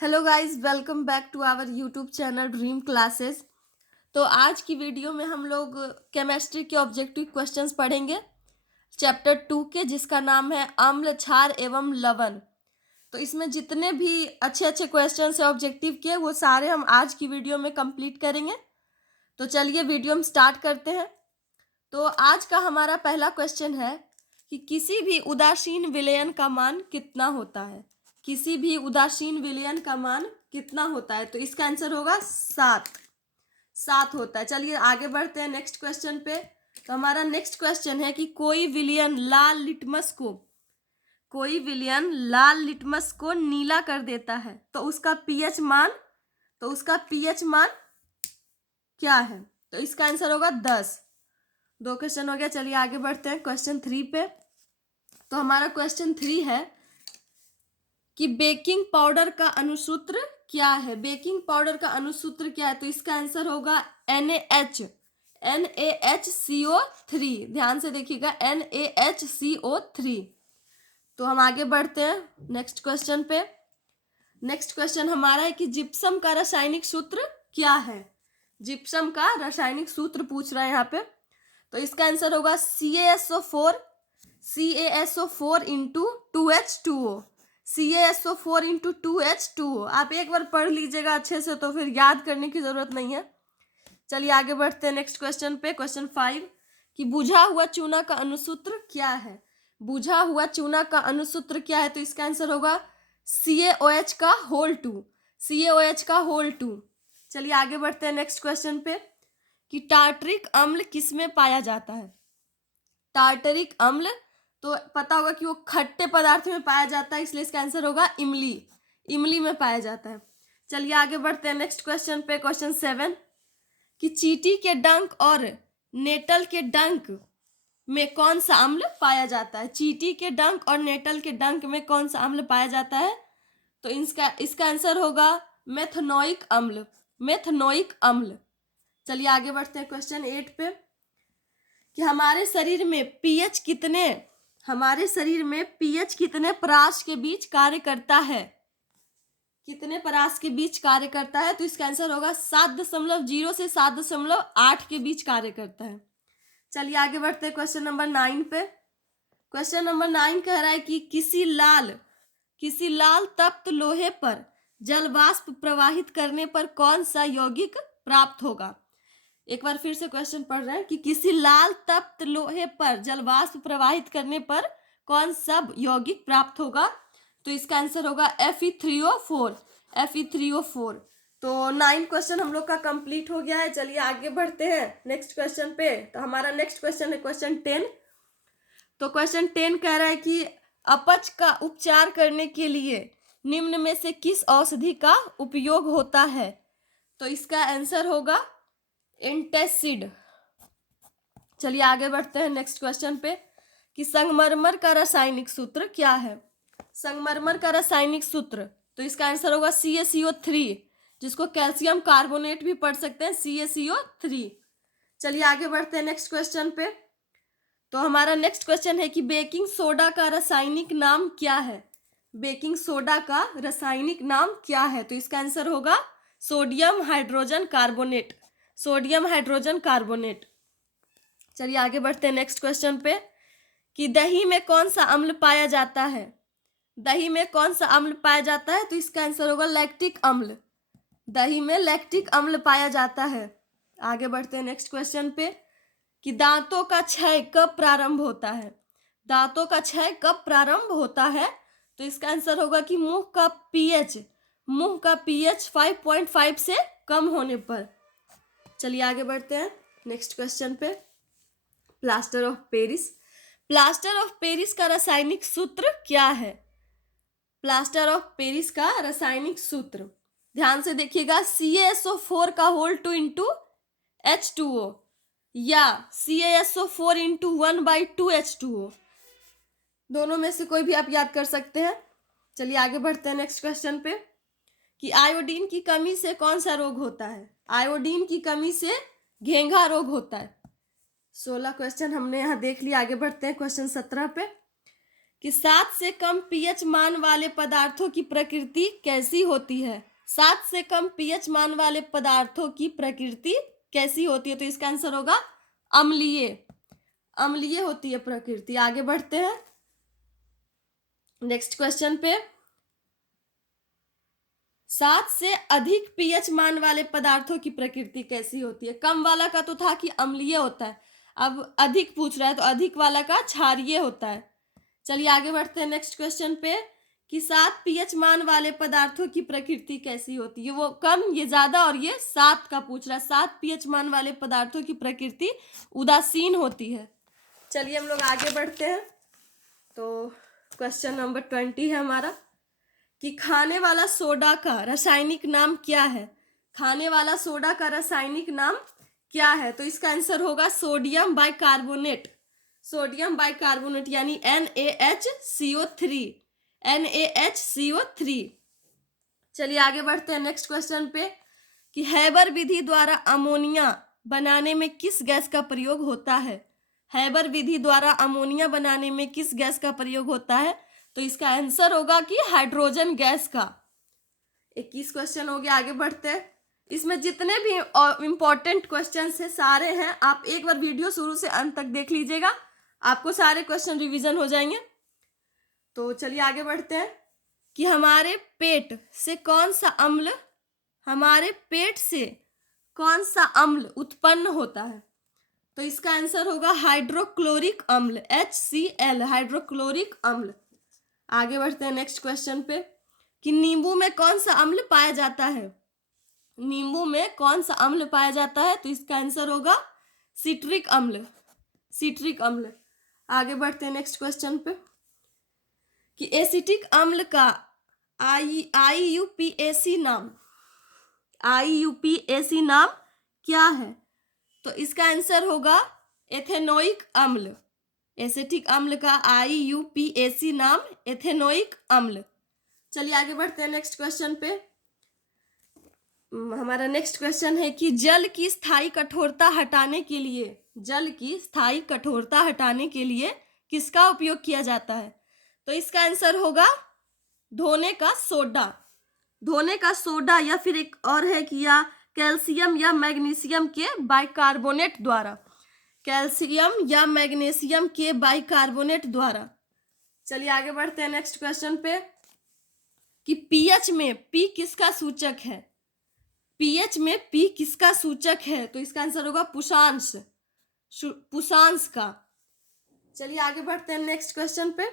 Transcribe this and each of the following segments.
Hello guys, welcome back to our YouTube channel Dream Classes. तो आज की video में हम लोग केमिस्ट्री के ऑब्जेक्टिव क्वेश्चंस पढ़ेंगे चैप्टर 2 के, जिसका नाम है अम्ल, क्षार एवं लवण। तो इसमें जितने भी अच्छे अच्छे क्वेश्चंस है ऑब्जेक्टिव के, वो सारे हम आज की वीडियो में कंप्लीट करेंगे। तो चलिए वीडियो हम स्टार्ट करते हैं। तो आज का हमारा पहला क्वेश्चन है कि किसी भी उदासीन विलयन का मान कितना होता है। किसी भी उदासीन विलयन का मान कितना होता है? तो इसका आंसर होगा 7। 7 होता है। चलिए आगे बढ़ते हैं नेक्स्ट क्वेश्चन पे। तो हमारा नेक्स्ट क्वेश्चन है कि कोई विलयन लाल लिटमस को नीला कर देता है, तो उसका पीएच मान क्या है? तो इसका आंसर होगा 10। 2 क्वेश्चन हो गया। चलिए आगे बढ़ते हैं क्वेश्चन 3 पे। तो हमारा क्वेश्चन 3 है कि बेकिंग पाउडर का अनुसूत्र क्या है? बेकिंग पाउडर का अनुसूत्र क्या है? तो इसका आंसर होगा NaHCO3। ध्यान से देखिएगा, NaHCO3। तो हम आगे बढ़ते हैं नेक्स्ट क्वेश्चन पे। नेक्स्ट क्वेश्चन हमारा है कि जिप्सम का रासायनिक सूत्र क्या है? जिप्सम का रासायनिक सूत्र पूछ रहा है यहाँ पे। तो इसका आंसर होगा CaSO4 into 2H2O। CaSO4 into 2H2O। आप एक बार पढ़ लीजिएगा अच्छे से, तो फिर याद करने की जरूरत नहीं है। चलिए आगे बढ़ते हैं नेक्स्ट क्वेश्चन पे। क्वेश्चन 5 कि बुझा हुआ चूना का अनुसूत्र क्या है? बुझा हुआ चूना का अनुसूत्र क्या है? तो इसका आंसर होगा CaOH का होल 2। CaOH का होल 2। चलिए आगे बढ़ते हैं नेक्स्ट क्वेश्चन पे कि टार्टरिक अम्ल किसमें पाया जाता है? टार्टरिक अम्ल तो पता होगा कि वो खट्टे पदार्थ में पाया जाता है, इसलिए इसका आंसर होगा इमली। इमली में पाया जाता है। चलिए आगे बढ़ते हैं नेक्स्ट क्वेश्चन पे। क्वेश्चन 7 कि चींटी के डंक और नेटल के डंक में कौन सा अम्ल पाया जाता है? चींटी के डंक और नेटल के डंक में कौन सा अम्ल पाया जाता है? तो इसका आंसर होगा मेथनोइक अम्ल। मेथनोइक अम्ल। चलिए आगे बढ़ते हैं क्वेश्चन 8 पे कि हमारे शरीर में पीएच कितने परास के बीच कार्य करता है? कितने परास के बीच कार्य करता है? तो इसका आंसर होगा 7.0 से 7.8 के बीच कार्य करता है। चलिए आगे बढ़ते हैं क्वेश्चन नंबर 9 पे। क्वेश्चन नंबर 9 कह रहा है कि किसी लाल तप्त लोहे पर जल वाष्प प्रवाहित करने पर कौन सा यौगिक प्राप्त होगा? एक बार फिर से क्वेश्चन पढ़ रहे हैं कि किसी लाल तप्त लोहे पर जल वाष्प प्रवाहित करने पर कौन सा यौगिक प्राप्त होगा? तो इसका आंसर होगा Fe3O4। Fe3O4। तो 9 क्वेश्चन हम लोग का कंप्लीट हो गया है। चलिए आगे बढ़ते हैं नेक्स्ट क्वेश्चन पे। तो हमारा नेक्स्ट क्वेश्चन है क्वेश्चन 10। तो क्वेश्चन 10 कह रहा है कि अपच का उपचार करने के लिए निम्न में से किस औषधि का उपयोग होता है? तो इसका आंसर होगा एंटासिड। चलिए आगे बढ़ते हैं नेक्स्ट क्वेश्चन पे कि संगमरमर का रासायनिक सूत्र क्या है? संगमरमर का रासायनिक सूत्र, तो इसका आंसर होगा CaCO3, जिसको कैल्शियम कार्बोनेट भी पढ़ सकते हैं, CaCO3। चलिए आगे बढ़ते हैं नेक्स्ट क्वेश्चन पे। तो हमारा नेक्स्ट क्वेश्चन है कि बेकिंग सोडा का रासायनिक नाम क्या है? बेकिंग सोडा का रासायनिक नाम क्या है? तो इसका आंसर होगा sodium hydrogen carbonate. Sodium hydrogen carbonate. चलिए आगे बढ़ते हैं नेक्स्ट क्वेश्चन पे कि दही में कौन सा अम्ल पाया जाता है? दही में कौन सा अम्ल पाया जाता है? तो इसका आंसर होगा लैक्टिक अम्ल। दही में लैक्टिक अम्ल पाया जाता है। आगे बढ़ते हैं नेक्स्ट क्वेश्चन पे कि दांतों का क्षय कब प्रारंभ होता है? दांतों का क्षय कब प्रारंभ होता है? तो इसका आंसर होगा कि मुंह का पीएच 5.5 से कम होने पर। चलिए आगे बढ़ते हैं नेक्स्ट क्वेश्चन पे। प्लास्टर ऑफ पेरिस का रासायनिक सूत्र क्या है? प्लास्टर ऑफ पेरिस का रासायनिक सूत्र ध्यान से देखिएगा, CaSO4 का होल 2 इंटू H2O या CaSO4 इंटू 1/2H2O। दोनों में से कोई भी आप याद कर सकते हैं। चलिए आगे बढ़ते हैं नेक्स्ट क्वेश्चन पे कि आयोडीन की कमी से कौन सा रोग होता है? आयोडीन की कमी से घेंघा रोग होता है। 16 क्वेश्चन हमने यहाँ देख लिया। आगे बढ़ते हैं क्वेश्चन 17 पे कि 7 से कम पीएच मान वाले पदार्थों की प्रकृति कैसी होती है। 7 से कम पीएच मान वाले पदार्थों की प्रकृति कैसी होती है, तो इसका आंसर होगा अम्लीय। अम्लीय होती है प्रकृति। आगे बढ़ते हैं नेक्स्ट क्वेश्चन पे। 7 से अधिक पीएच मान वाले पदार्थों की प्रकृति कैसी होती है। कम वाला का तो था कि अम्लीय होता है, अब अधिक पूछ रहा है तो अधिक वाला का क्षारीय होता है। चलिए आगे बढ़ते हैं नेक्स्ट क्वेश्चन पे कि 7 पीएच मान वाले पदार्थों की प्रकृति कैसी होती है। वो कम, ये ज्यादा और ये 7 का पूछ रहा है। 7 पीएच मान वाले पदार्थों की प्रकृति उदासीन होती है। चलिए हम लोग आगे बढ़ते हैं। तो क्वेश्चन नंबर 20 है हमारा कि खाने वाला सोडा का रासायनिक नाम क्या है। खाने वाला सोडा का रासायनिक नाम क्या है, तो इसका आंसर होगा सोडियम बाइकार्बोनेट। सोडियम बाइकार्बोनेट यानी NaHCO3। NaHCO3। चलिए आगे बढ़ते हैं नेक्स्ट क्वेश्चन पे कि हैबर विधि द्वारा अमोनिया बनाने में किस गैस का प्रयोग होता है। हैबर विधि द्वारा अमोनिया बनाने में किस गैस का प्रयोग होता है, तो इसका आंसर होगा कि हाइड्रोजन गैस का। 21 क्वेश्चन हो गया। आगे बढ़ते हैं। इसमें जितने भी इंपॉर्टेंट क्वेश्चन है सारे हैं, आप एक बार वीडियो शुरू से अंत तक देख लीजिएगा, आपको सारे क्वेश्चन रिवीजन हो जाएंगे। तो चलिए आगे बढ़ते हैं कि हमारे पेट से कौन सा अम्ल, हमारे पेट से कौन सा अम्ल उत्पन्न होता है, तो इसका आंसर होगा हाइड्रोक्लोरिक अम्ल, HCl, हाइड्रोक्लोरिक अम्ल। आगे बढ़ते हैं नेक्स्ट क्वेश्चन पे कि नींबू में कौन सा अम्ल पाया जाता है। नींबू में कौन सा अम्ल पाया जाता है, तो इसका आंसर होगा सिट्रिक अम्ल, सिट्रिक अम्ल। आगे बढ़ते हैं नेक्स्ट क्वेश्चन पे कि एसिटिक अम्ल का IUPAC नाम, IUPAC नाम क्या है, तो इसका आंसर होगा एथेनोइक अम्ल। एसिटिक अम्ल का IUPAC नाम एथेनोइक अम्ल। चलिए आगे बढ़ते हैं नेक्स्ट क्वेश्चन पे। हमारा नेक्स्ट क्वेश्चन है कि जल की स्थायी कठोरता हटाने के लिए, जल की स्थायी कठोरता हटाने के लिए किसका उपयोग किया जाता है, तो इसका आंसर होगा धोने का सोडा। धोने का सोडा या फिर एक और है कि या कैल्शियम या मैग्नीशियम के बाइकार्बोनेट द्वारा, कैल्शियम या मैग्नीशियम के बाइकार्बोनेट द्वारा। चलिए आगे बढ़ते हैं नेक्स्ट क्वेश्चन पे कि पीएच में P किसका सूचक है। पीएच में P किसका सूचक है, तो इसका आंसर होगा पुषांश, पुषांश का। चलिए आगे बढ़ते हैं नेक्स्ट क्वेश्चन पे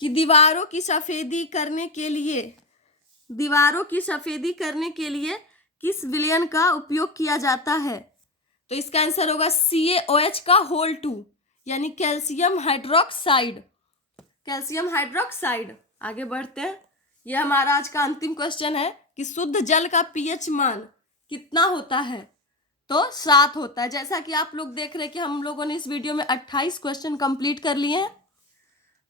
कि दीवारों की सफेदी करने के लिए, दीवारों की सफेदी करने के लिए किस विलयन का उपयोग किया जाता है, तो इसका आंसर होगा CaOH का होल 2 यानी कैल्शियम हाइड्रोक्साइड, कैल्शियम हाइड्रोक्साइड। आगे बढ़ते हैं। यह हमारा आज का अंतिम क्वेश्चन है कि शुद्ध जल का पीएच मान कितना होता है, तो 7 होता है। जैसा कि आप लोग देख रहे हैं कि हम लोगों ने इस वीडियो में 28 क्वेश्चन कंप्लीट कर लिए हैं।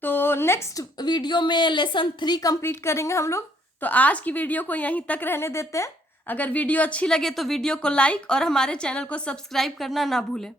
तो नेक्स्ट वीडियो में लेसन 3 कंप्लीट करेंगे हम लोग। तो आज की वीडियो को यहीं तक रहने देते हैं। अगर वीडियो अच्छी लगे तो वीडियो को लाइक और हमारे चैनल को सब्सक्राइब करना ना भूलें।